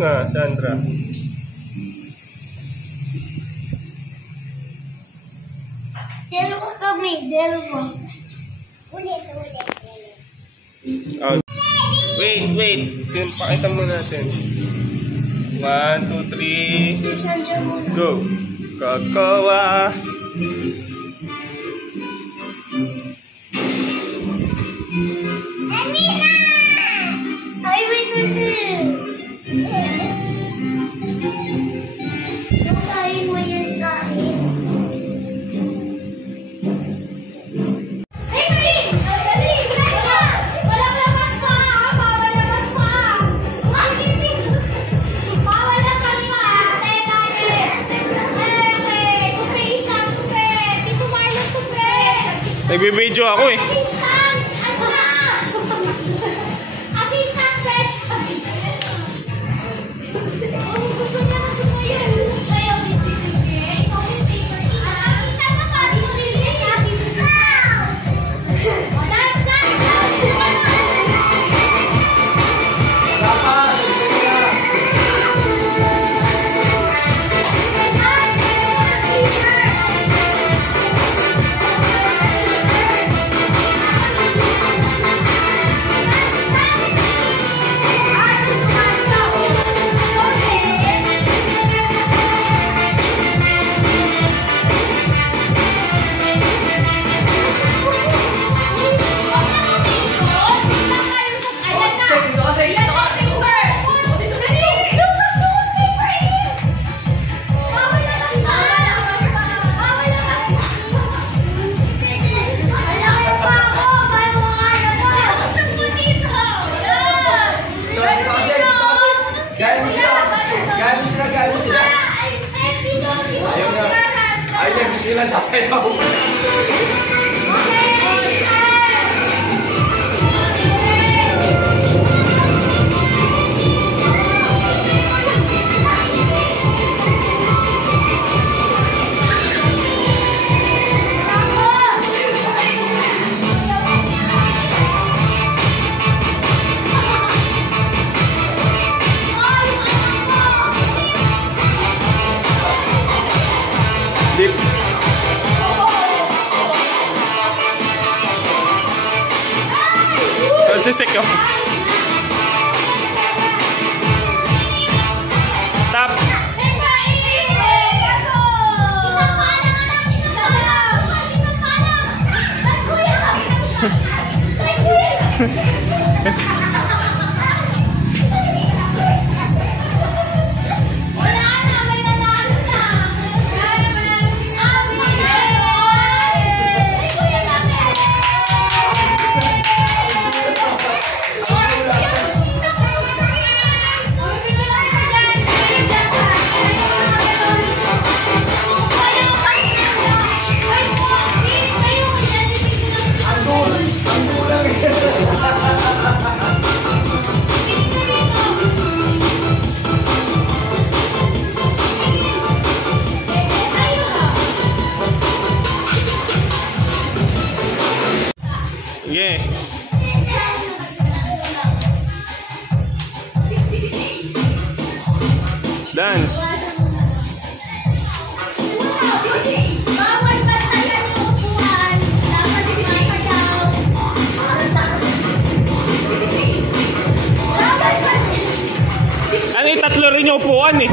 nga, Sandra. Dalawa kami, dalawa. Ulit. Oh. Wait. Pakita mo natin. 1, 2, 3. Go. Kakawa. Ay, wait. Yung kain mo yan, kain. Nagbibideo ako eh. Assistant! Ano na? Assistant, pets! Gusto niya na sumayo. Sayo, sige. Ikaw yung favorite. Kita na pa. Dito sa dance! Sisik ko. Stop. Isang palang, anak! Isang palang! Ay, kuya! Wala na, may nanalo na. Ay, kuya namin! Yeah. Dance. Bawal bantayan yung upuan. Dapat sumasayaw. Ano yung tatlo rin yung upuan eh?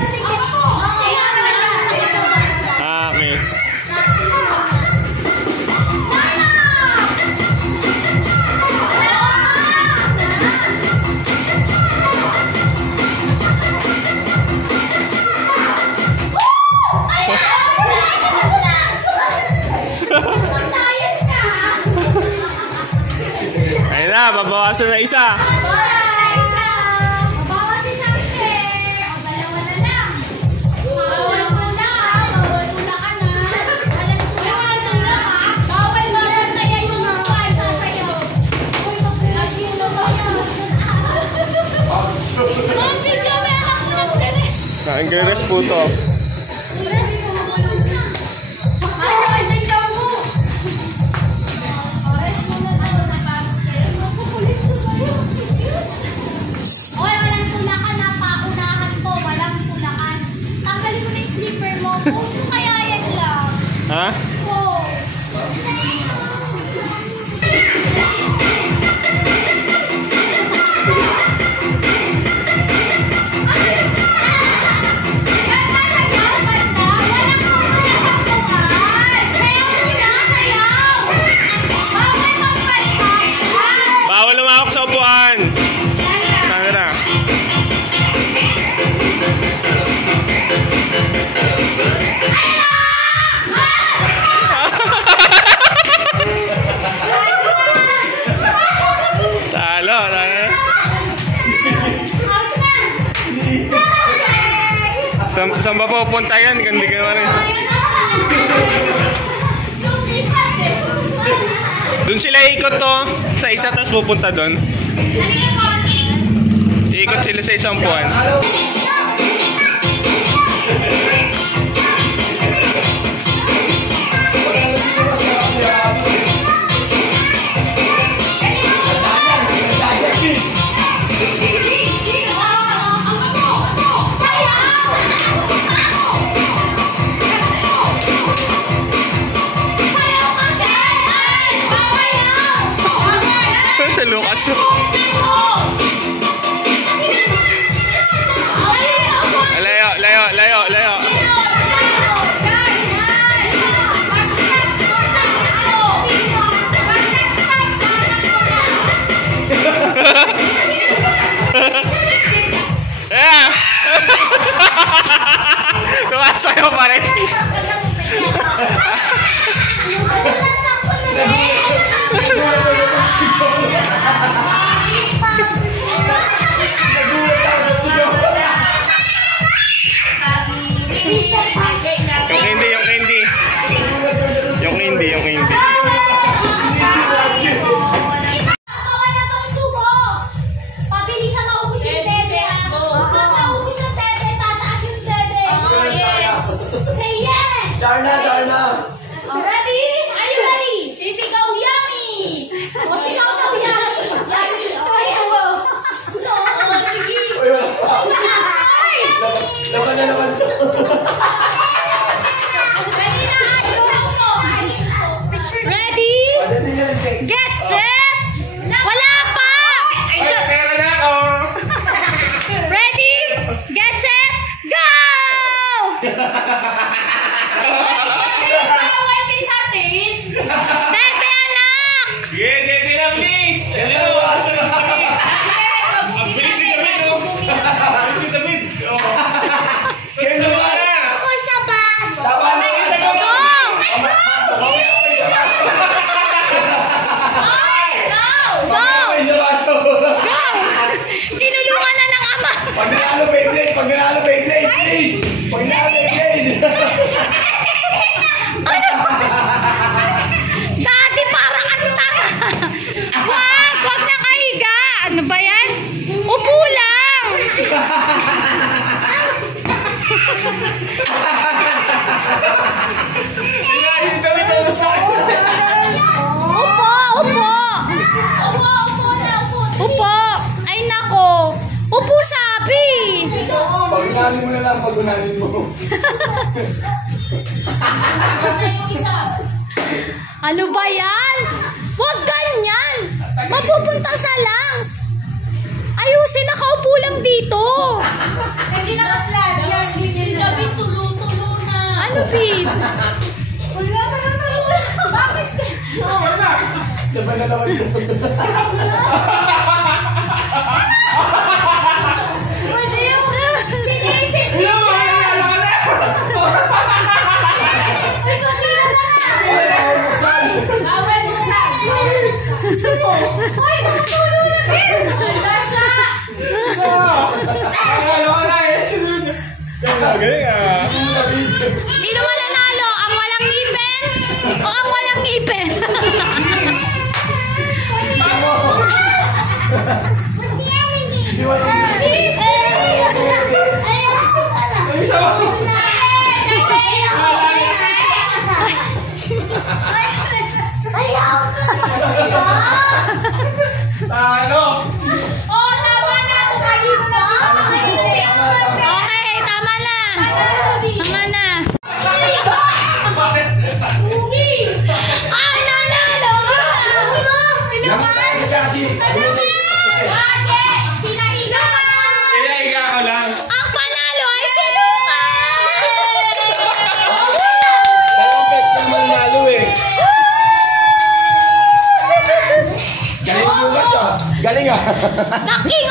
Okay. Ayun na, babawasan na isa. Bawas isang share. O, dalawa na lang. Bawal tula. Bawal tula ka na. Bawal tula ha. Bawal saya yung upuan. Sasayaw. Sino ba yan? Video may anak mo nagre-rest. Nagre-rest po to. Oy, walang tula ka na, paunahan slipper mo. Post mo kaya yan lang. Ha? Post. Bawal lumawak sa upuan. Tara. Talo. Saan ba pupunta yan? Gandi ka naman eh. Doon sila ikot to. Sa isa tas pupunta doon. Ikot sila sa isang puwan. Lucas. Layo. Yeah. Tumasayo pa rin. Yung hindi. Bawal na tong subo. Pabilisan maubos yung dede. Pag naubos yung dede, tataas yung dede. Yes. Say yes. Darna. Ready? Are you ready? Sisigaw yummy. O sigaw daw yummy. Yummy. No. Sige. Laban to. Ready? Get set. Wala pa. Ready? Get set. Go! Tete alak. Dede na please. Ang bilis ni David. Bilis ni David. Ako sa bus. Go! Go! Tinulungan na lang ama. Pag nanalo Beyblade, please! Pag nanalo Beyblade! Ano? Dati para kang tanga. Wag na kahiga. Ano ba yan? Upo lang. Upo. Ay nako. Upo sabi. Pag-unanin mo na lang, pag-unanin mo. Ano ba yan? Huwag ganyan. Mapupunta sa lungs. Ayusin, nakaupo lang dito. Hindi nakaslag yan. David, tulo-tulo na. Ano, Pete? Wala na tulo. Bakit? Laban na naman ito. Sinisip siya. Bawal mo siya. Ay, nakatulo na din. Wala siya. Sino mananalo? Ang walang ngipin o ang walang ngipin? Ano? Oh, tama na. Okay, tama na. Tama na. si... Ate, pinahiga ka. Pinahiga ko lang. Ang panalo ay si Lucas! Dalawang pes na mananalo eh. Galing Lucas ah. Galing ah. The king